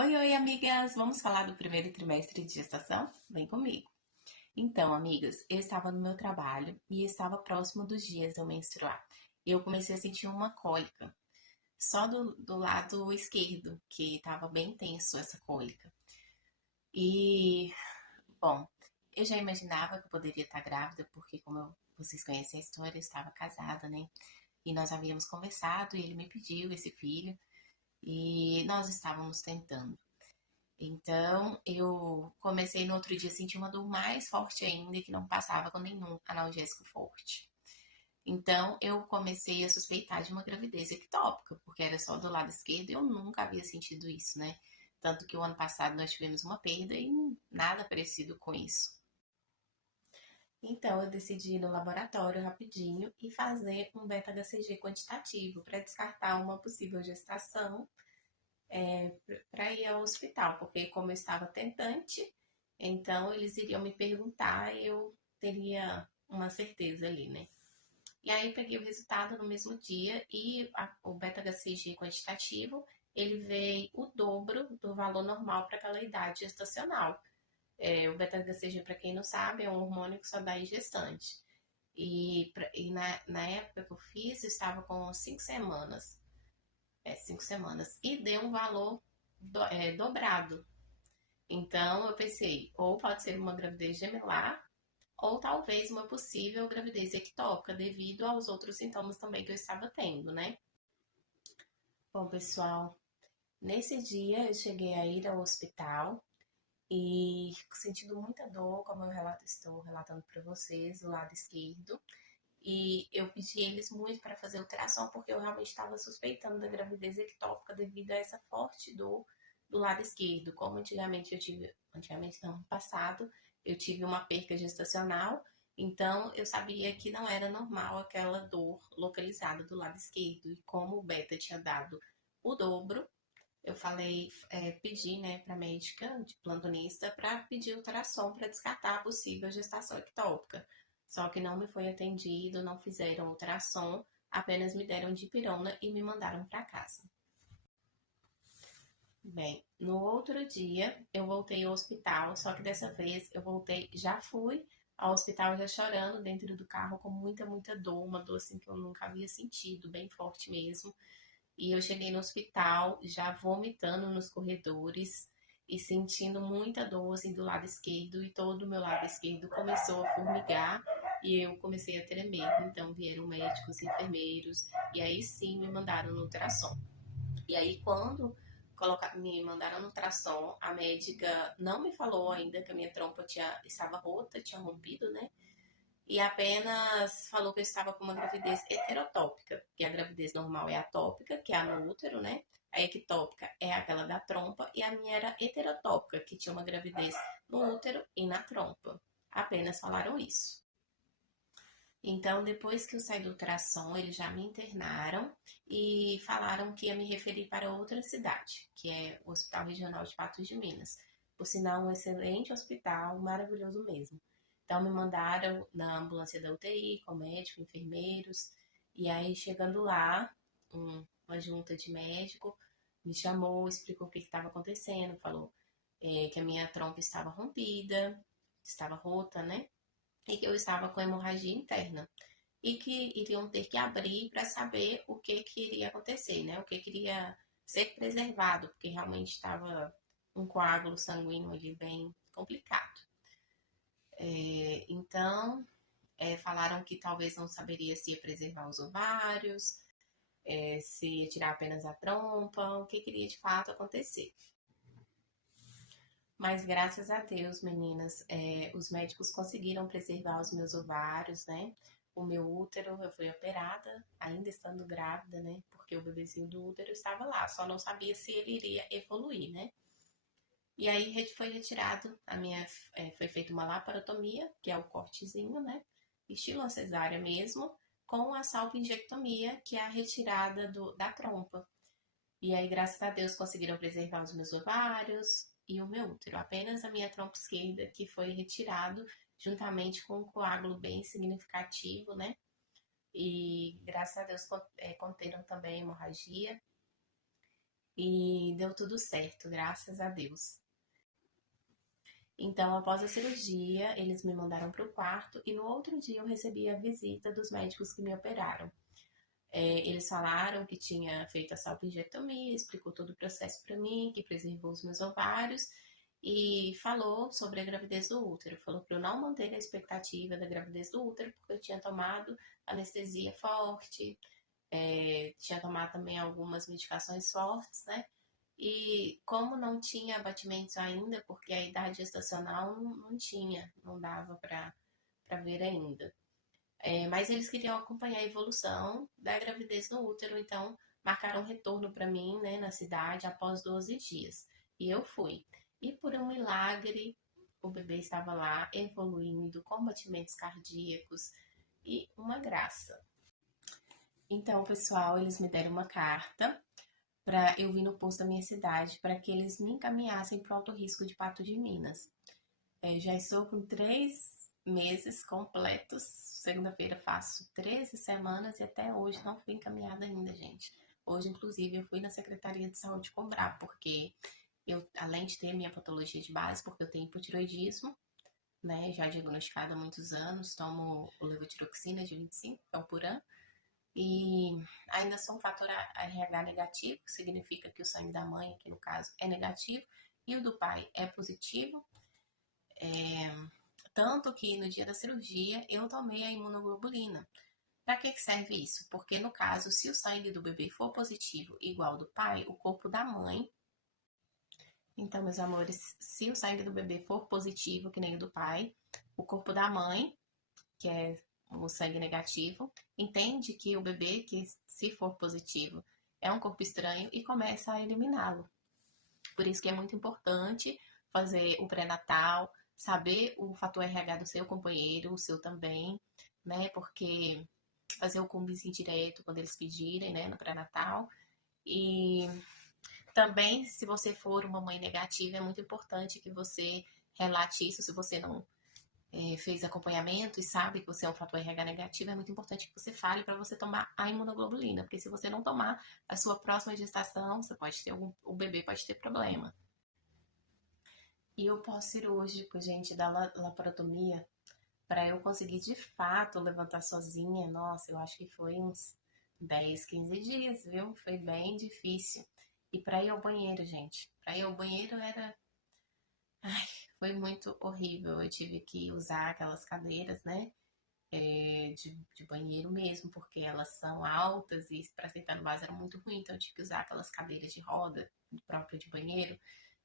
Oi, oi, amigas! Vamos falar do primeiro trimestre de gestação? Vem comigo. Então, amigas, eu estava no meu trabalho e estava próximo dos dias de eu menstruar. Eu comecei a sentir uma cólica, só do lado esquerdo, que estava bem tenso essa cólica. E, bom, eu já imaginava que eu poderia estar grávida, porque, vocês conhecem a história, eu estava casada, né? E nós havíamos conversado e ele me pediu esse filho e nós estávamos tentando. Então, eu comecei no outro dia a sentir uma dor mais forte ainda, que não passava com nenhum analgésico forte. Então, eu comecei a suspeitar de uma gravidez ectópica, porque era só do lado esquerdo e eu nunca havia sentido isso, né? Tanto que o ano passado nós tivemos uma perda e nada parecido com isso. Então, eu decidi ir no laboratório rapidinho e fazer um beta-HCG quantitativo para descartar uma possível gestação para ir ao hospital, porque como eu estava tentante, então eles iriam me perguntar e eu teria uma certeza ali, né? E aí peguei o resultado no mesmo dia e o beta-HCG quantitativo, ele veio o dobro do valor normal para aquela idade gestacional. O beta-HCG, para quem não sabe, é um hormônio que só dá em gestante. E na época que eu fiz, eu estava com 5 semanas. 5 semanas. E deu um valor dobrado. Então eu pensei, ou pode ser uma gravidez gemelar, ou talvez uma possível gravidez ectópica, devido aos outros sintomas também que eu estava tendo, né? Bom, pessoal, nesse dia eu cheguei a ir ao hospital e sentindo muita dor, como estou relatando para vocês, do lado esquerdo. E eu pedi eles muito para fazer ultrassom, porque eu realmente estava suspeitando da gravidez ectópica devido a essa forte dor do lado esquerdo. Como antigamente não, no passado, eu tive uma perca gestacional, então eu sabia que não era normal aquela dor localizada do lado esquerdo. E como o beta tinha dado o dobro, eu falei, pedi, né, para a médica, de plantonista, para pedir ultrassom para descartar a possível gestação ectópica. Só que não me foi atendido, não fizeram ultrassom, apenas me deram dipirona e me mandaram para casa. Bem, no outro dia eu voltei ao hospital, só que dessa vez eu voltei, já fui ao hospital já chorando dentro do carro com muita, muita dor, uma dor assim que eu nunca havia sentido, bem forte mesmo. E eu cheguei no hospital já vomitando nos corredores e sentindo muita dor assim, do lado esquerdo e todo o meu lado esquerdo começou a formigar e eu comecei a tremer. Então vieram médicos, enfermeiros e aí sim me mandaram no ultrassom. E aí quando me mandaram no ultrassom, a médica não me falou ainda que a minha trompa estava rota, tinha rompido, né? E apenas falou que eu estava com uma gravidez heterotópica, que a gravidez normal é atópica, que é a no útero, né? A ectópica é aquela da trompa, e a minha era heterotópica, que tinha uma gravidez no útero e na trompa. Apenas falaram isso. Então, depois que eu saí do ultrassom, eles já me internaram e falaram que ia me referir para outra cidade, que é o Hospital Regional de Patos de Minas. Por sinal, um excelente hospital, maravilhoso mesmo. Então, me mandaram na ambulância da UTI, com médico, enfermeiros, e aí chegando lá, uma junta de médico me chamou, explicou o que estava acontecendo, falou que a minha trompa estava rompida, estava rota, né? E que eu estava com hemorragia interna e que iriam ter que abrir para saber o que iria acontecer, né? O que queria ser preservado, porque realmente estava um coágulo sanguíneo ali bem complicado. Então, falaram que talvez não saberia se ia preservar os ovários, se ia tirar apenas a trompa, o que queria de fato acontecer. Mas graças a Deus, meninas, os médicos conseguiram preservar os meus ovários, né? O meu útero, eu fui operada, ainda estando grávida, né? Porque o bebezinho do útero estava lá, só não sabia se ele iria evoluir, né? E aí foi retirado, foi feita uma laparotomia, que é o cortezinho, né? Estilo a cesárea mesmo, com a salpingectomia, que é a retirada da trompa. E aí, graças a Deus, conseguiram preservar os meus ovários e o meu útero. Apenas a minha trompa esquerda que foi retirado, juntamente com um coágulo bem significativo, né? E graças a Deus conteram também a hemorragia. e deu tudo certo, graças a Deus. Então, após a cirurgia, eles me mandaram para o quarto e no outro dia eu recebi a visita dos médicos que me operaram. Eles falaram que tinha feito a salpingectomia, explicou todo o processo para mim, que preservou os meus ovários e falou sobre a gravidez do útero. Falou para eu não manter a expectativa da gravidez do útero, porque eu tinha tomado anestesia forte, tinha tomado também algumas medicações fortes, né? E como não tinha abatimentos ainda, porque a idade gestacional não tinha, não dava para ver ainda. Mas eles queriam acompanhar a evolução da gravidez no útero, então marcaram um retorno para mim, né, na cidade após 12 dias. E eu fui. E por um milagre, o bebê estava lá evoluindo, com batimentos cardíacos e uma graça. Então, pessoal, eles me deram uma carta para eu vir no posto da minha cidade para que eles me encaminhassem para o alto risco de Pato de Minas. Já estou com 3 meses completos. Segunda-feira faço 13 semanas e até hoje não fui encaminhada ainda, gente. Hoje, inclusive, eu fui na Secretaria de Saúde cobrar, porque eu, além de ter minha patologia de base, porque eu tenho hipotiroidismo, né, já diagnosticada há muitos anos, tomo o levotiroxina de 25, que é o Puran, e ainda sou um fator RH negativo, que significa que o sangue da mãe, que no caso é negativo, e o do pai é positivo. Tanto que no dia da cirurgia eu tomei a imunoglobulina. Para que serve isso? Porque no caso, se o sangue do bebê for positivo igual ao do pai, o corpo da mãe. Então, meus amores, se o sangue do bebê for positivo, que nem o do pai, o corpo da mãe, que é o sangue negativo, entende que o bebê, que se for positivo, é um corpo estranho e começa a eliminá-lo. Por isso que é muito importante fazer o pré-natal, saber o fator RH do seu companheiro, o seu também, né? Porque fazer o combinho direto quando eles pedirem, né, no pré-natal. E também, se você for uma mãe negativa, é muito importante que você relate isso. Se você não fez acompanhamento e sabe que você é um fator RH negativo, é muito importante que você fale para você tomar a imunoglobulina, porque se você não tomar, a sua próxima gestação, você pode ter o bebê pode ter problema. E o pós-cirúrgico, gente, da laparotomia, para eu conseguir de fato levantar sozinha, nossa, eu acho que foi uns 10, 15 dias, viu? Foi bem difícil. E para ir ao banheiro, gente, para ir ao banheiro era. Ai, foi muito horrível. Eu tive que usar aquelas cadeiras, né? De banheiro mesmo, porque elas são altas e para sentar no vaso era muito ruim, então eu tive que usar aquelas cadeiras de roda própria de banheiro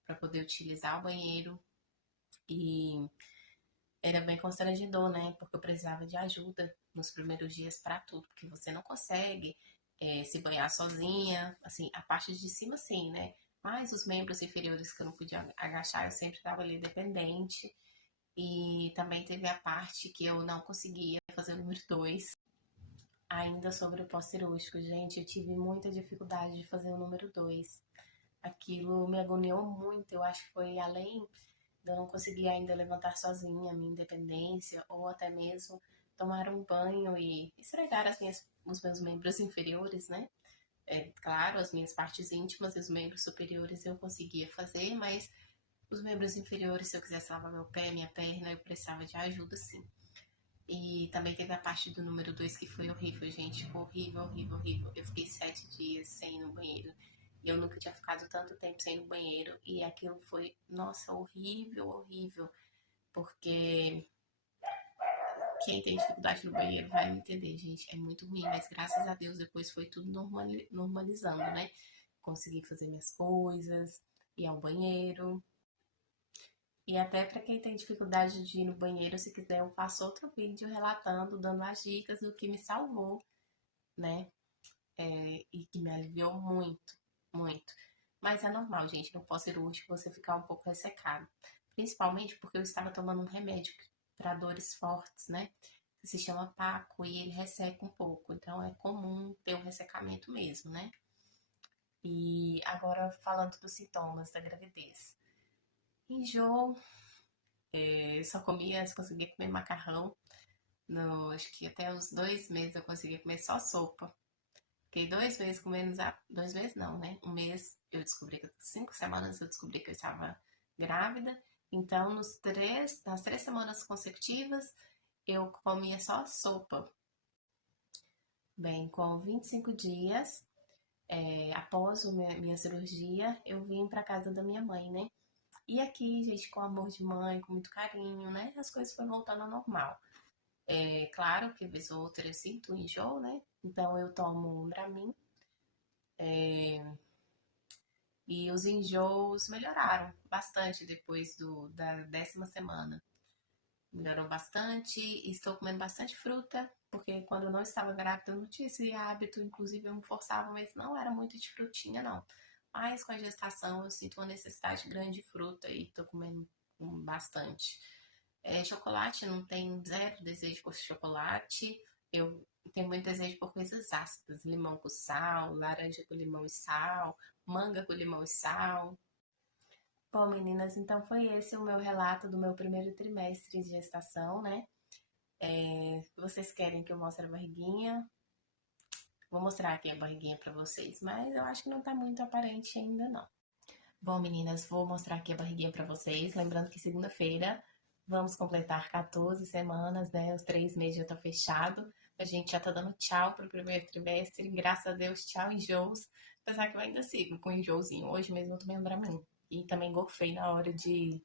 para poder utilizar o banheiro. E era bem constrangedor, né? Porque eu precisava de ajuda nos primeiros dias para tudo, porque você não consegue se banhar sozinha, assim, a parte de cima sim, né? Mas os membros inferiores que eu não podia agachar, eu sempre estava ali dependente. E também teve a parte que eu não conseguia fazer o número 2. Ainda sobre o pós-cirúrgico, gente, eu tive muita dificuldade de fazer o número 2. Aquilo me agoniou muito, eu acho que foi além de eu não conseguir ainda levantar sozinha a minha independência, ou até mesmo tomar um banho e esfregar os meus membros inferiores, né? Claro, as minhas partes íntimas e os membros superiores eu conseguia fazer, mas os membros inferiores, se eu quisesse lavar meu pé, minha perna, eu precisava de ajuda, sim. E também teve a parte do número 2 que foi horrível, gente. Horrível, horrível, horrível. Eu fiquei 7 dias sem ir no banheiro. E eu nunca tinha ficado tanto tempo sem ir no banheiro. E aquilo foi, nossa, horrível, horrível. Porque quem tem dificuldade no banheiro vai me entender, gente. É muito ruim, mas graças a Deus depois foi tudo normalizando, né? Consegui fazer minhas coisas, ir ao banheiro. E até para quem tem dificuldade de ir no banheiro, se quiser, eu faço outro vídeo relatando, dando as dicas do que me salvou, né? E que me aliviou muito, muito. Mas é normal, gente, no pós-cirúrgico você ficar um pouco ressecado. Principalmente porque eu estava tomando um remédio para dores fortes, né? Que se chama Paco e ele resseca um pouco. Então é comum ter um ressecamento mesmo, né? E agora falando dos sintomas da gravidez. Enjoo, só conseguia comer macarrão. Acho que até os 2 meses eu conseguia comer só sopa. Fiquei 2 meses comendo, 2 meses não, né? Um mês eu descobri que 5 semanas eu descobri que eu estava grávida. Então, nas 3 semanas consecutivas, eu comia só sopa. Bem, com 25 dias, após minha cirurgia, eu vim para casa da minha mãe, né? E aqui, gente, com amor de mãe, com muito carinho, né? As coisas foram voltando ao normal. É claro que vez ou outra eu sinto enjoo, né? Então eu tomo um Dramin. E os enjoos melhoraram bastante depois da 10ª semana. Melhorou bastante e estou comendo bastante fruta, porque quando eu não estava grávida eu não tinha esse hábito, inclusive eu me forçava, mas não era muito de frutinha não. Mas com a gestação eu sinto uma necessidade grande de fruta e estou comendo bastante. Chocolate, não tenho zero desejo por chocolate. Eu tenho muito desejo por coisas ácidas, limão com sal, laranja com limão e sal, manga com limão e sal. Bom, meninas, então foi esse o meu relato do meu primeiro trimestre de gestação, né? Vocês querem que eu mostre a barriguinha? Vou mostrar aqui a barriguinha pra vocês, mas eu acho que não tá muito aparente ainda não. Bom, meninas, vou mostrar aqui a barriguinha pra vocês. Lembrando que segunda-feira vamos completar 14 semanas, né? Os 3 meses já tá fechado. A gente já tá dando tchau pro primeiro trimestre. Graças a Deus, tchau, enjoos. Apesar que eu ainda sigo com enjoozinho. Hoje mesmo eu tomei um Dramin. E também gorfei na hora de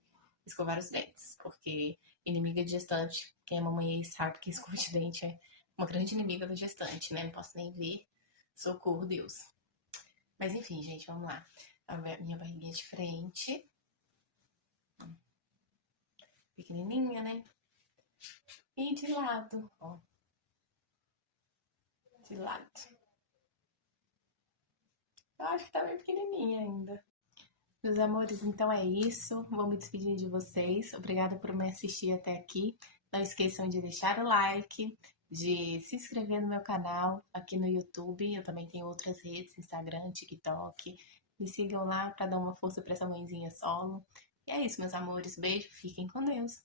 escovar os dentes. Porque inimiga de gestante, quem é mamãe aí sabe que escova de dente é uma grande inimiga da gestante, né? Não posso nem ver. Socorro, Deus. Mas enfim, gente, vamos lá. A minha barriguinha de frente. Pequenininha, né? E de lado, ó. De lado. Eu acho que tá bem pequenininha ainda. Meus amores, então é isso. Vou me despedir de vocês. Obrigada por me assistir até aqui. Não esqueçam de deixar o like, de se inscrever no meu canal aqui no YouTube. Eu também tenho outras redes, Instagram, TikTok. Me sigam lá para dar uma força para essa mãezinha solo. E é isso, meus amores. Beijo, fiquem com Deus.